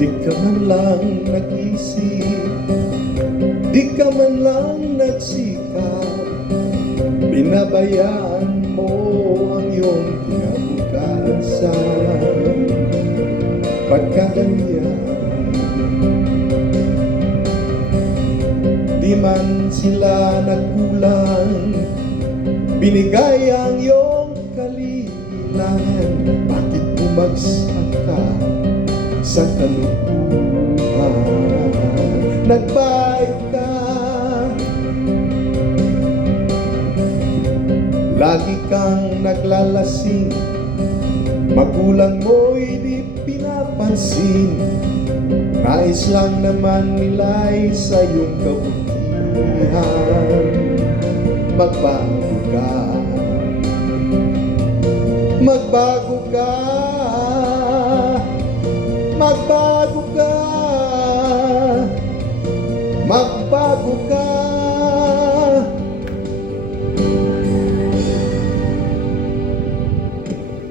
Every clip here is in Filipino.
Di ka man lang nag-isip, di ka man lang nagsikap, binabayaan mo ang iyong kinabukasan. Pagkaganyan, di man sila nagkulang, binigay ang iyong kalilangan. Bakit bumagsak ka sa kalukuhan? Nagbayad ka, lagi kang naglalasing, magulang mo'y di pinapansin. Nais lang naman nila'y sa iyong kabutihan. Magbago ka, magbago ka, magbago ka, magbago ka.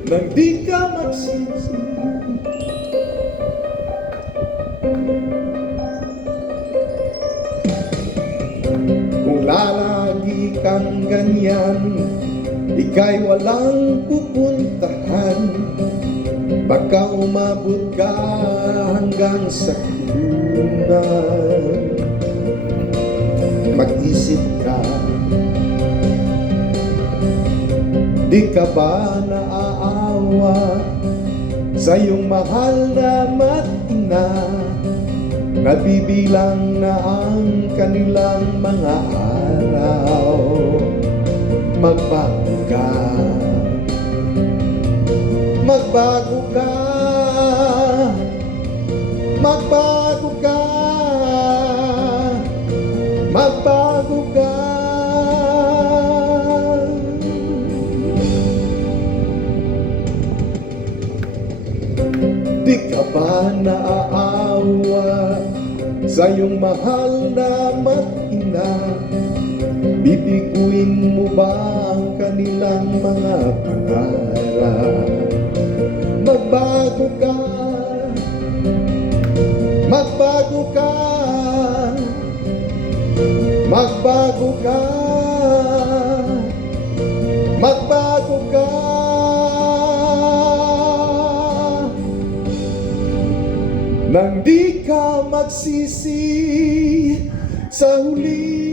Nang di ka magsisi, kung lalagi kang ganyan, ika'y walang pupuntahan. Baka umabot ka hanggang sa kulungan. Mag-isip ka, di ka ba naaawa sa iyong mahal na mag-ina? Nabibilang na ang kanilang mga araw. Magbago ka, magbago ka, magbago ka, magbago ka. Di ka ba naaawa sa iyong mahal na mag-ina? Bibiguin mo ba ang kanilang mga pangarap? Magbago ka, magbago ka, magbago ka, magbago ka. Nang di ka magsisi sa huli,